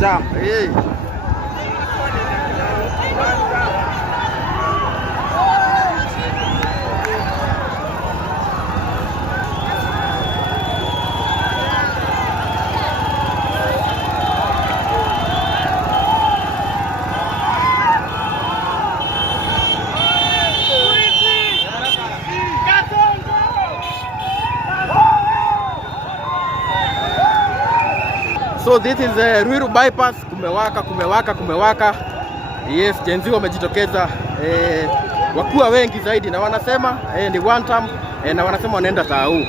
jam. Hey. So this is Ruiru bypass. Kumewaka. Yes, Gen Z wamejitokeza wakuwa wengi zaidi na wanasema ni one term na wanasema wanaenda Tau.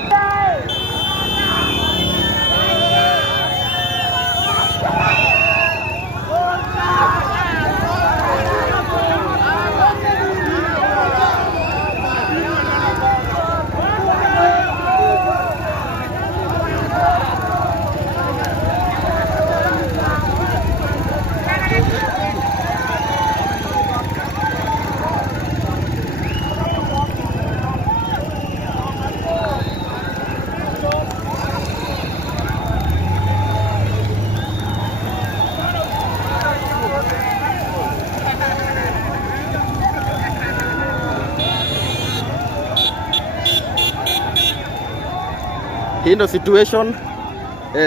Hii ndo situation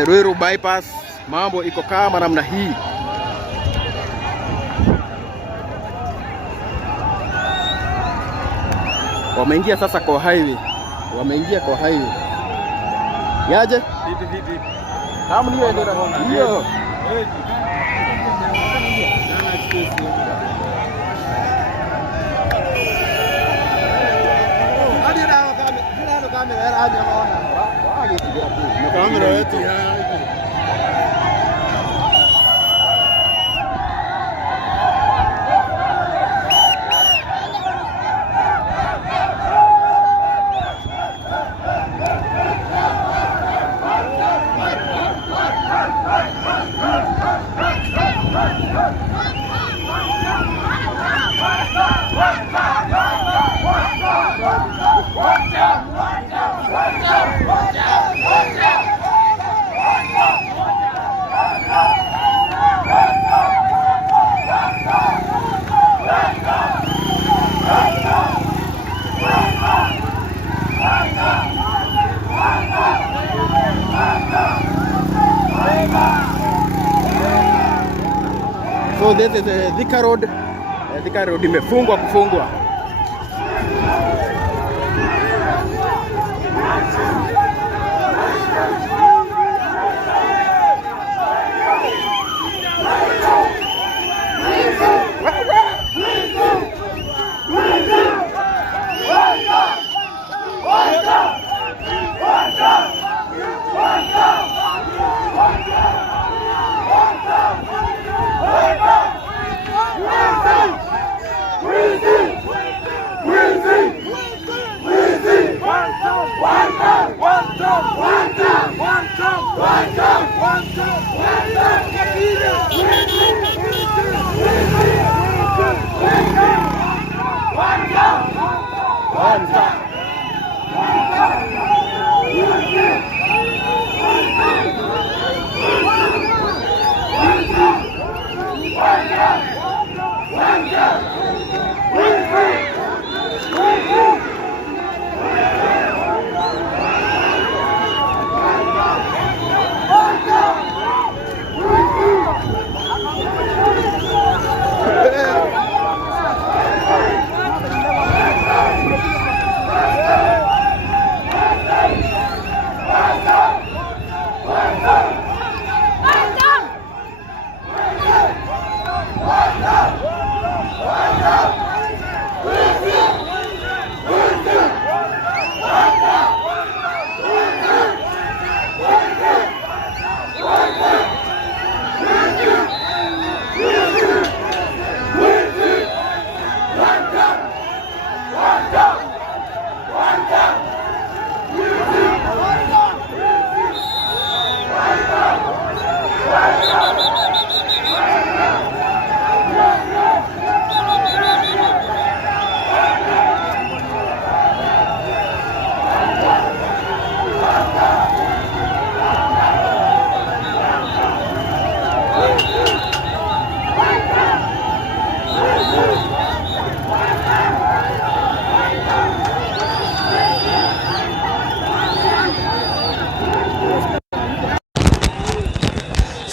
Ruiru bypass, mambo iko kama namna hii. Wameingia sasa kwa highway. Yaje? Vipi. Kama niyo ndio hiyo. Kamera yetu So this is Thika Road. Thika Road kufungwa.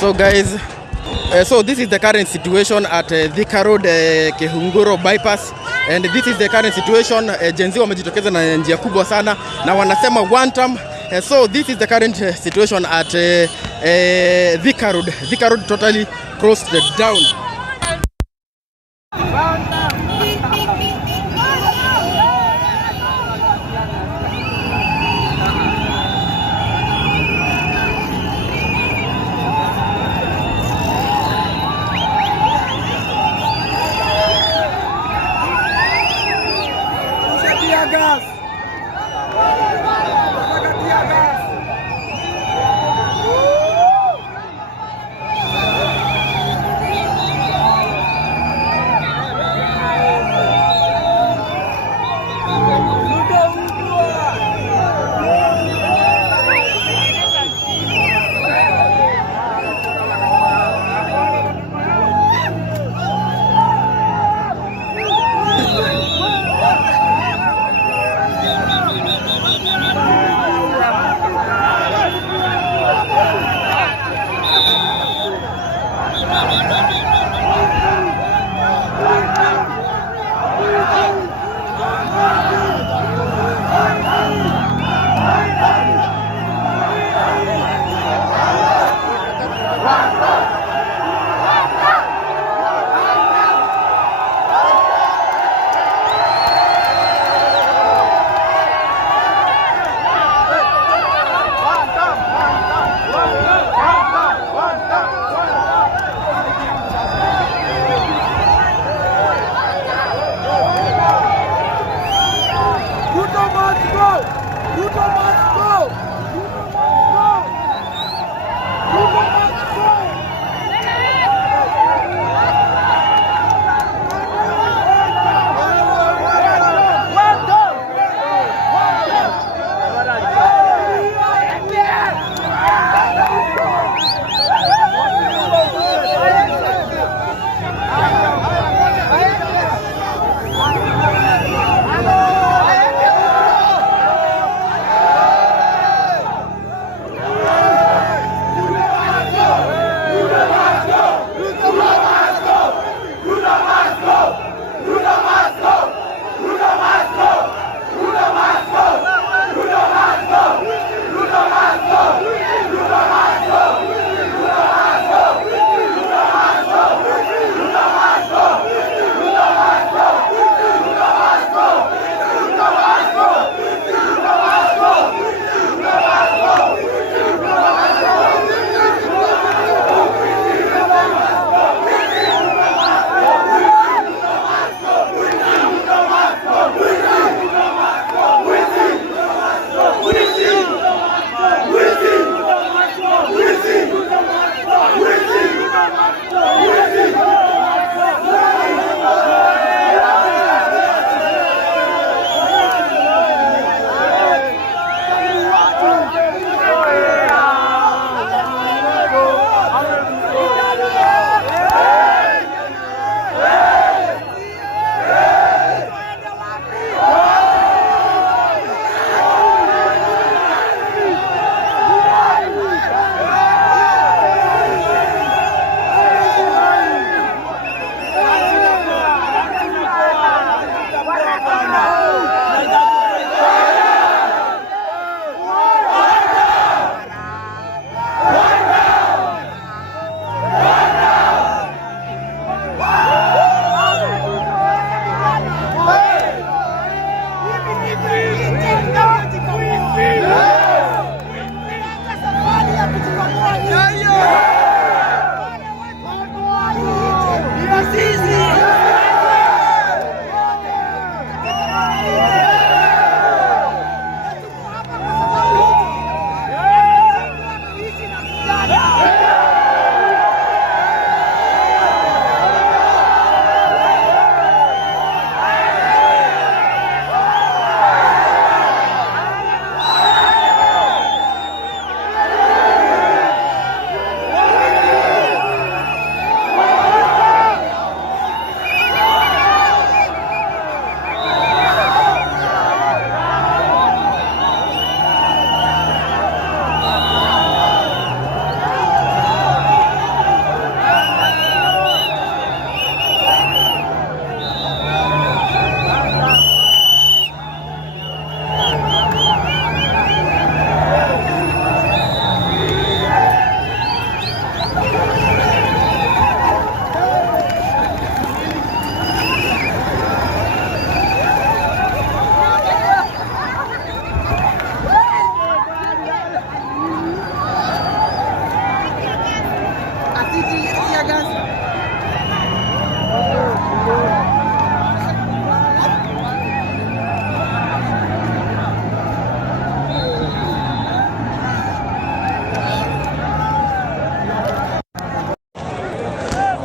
So guys, so this is the current situation at Thika Road Kihunguro bypass, and this is the current situation. Gen Z wamejitokeza na njia kubwa sana na wanasema one term. So this is the current situation at Thika Road. Thika Road totally closed down.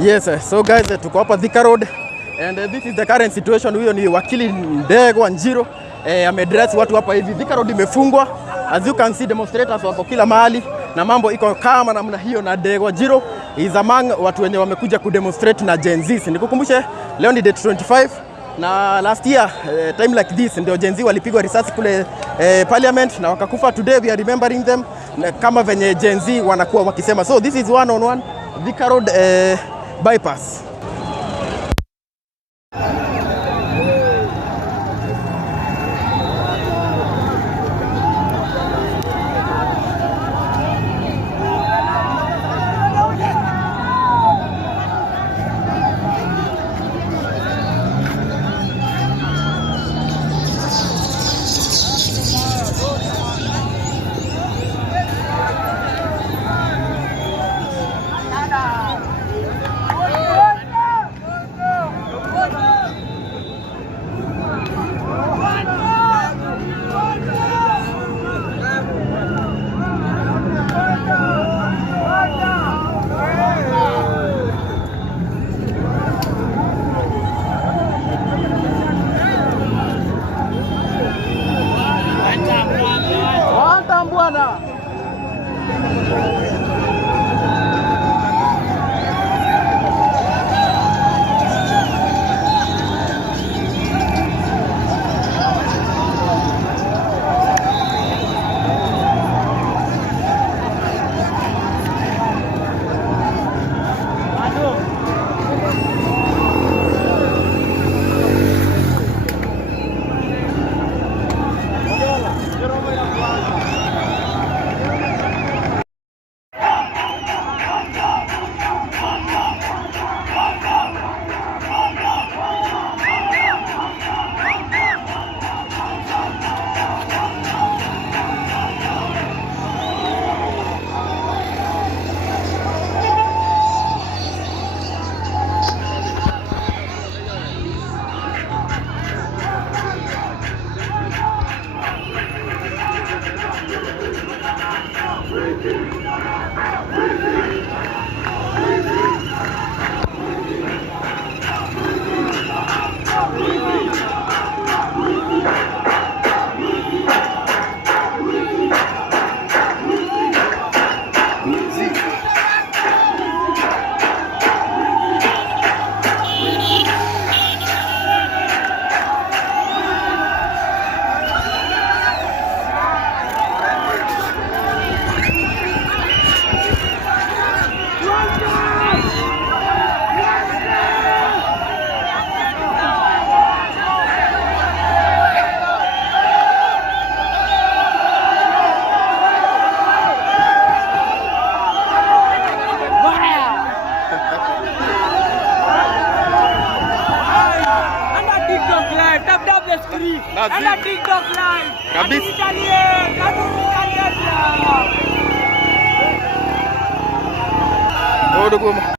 Yes, so guys, tuko hapa Thika Road and this is the current situation. Huyo ni wakili Ndegwa Njiro ameaddress watu hapa hivi. Thika Road imefungwa. As you can see, demonstrators wako kila mahali na mambo iko kama namna hiyo, na Ndegwa Njiro is among watu wenye wamekuja kudemonstrate na Gen Z. Nikukumbushe leo ni date 25 na last year time like this ndio Gen Z walipigwa risasi kule parliament na wakakufa. Today we are remembering them kama venye Gen Z wanakuwa wakisema. So this is one on one Thika Road bypass. Anda TikTok live. Kabisa. Italian. Oh,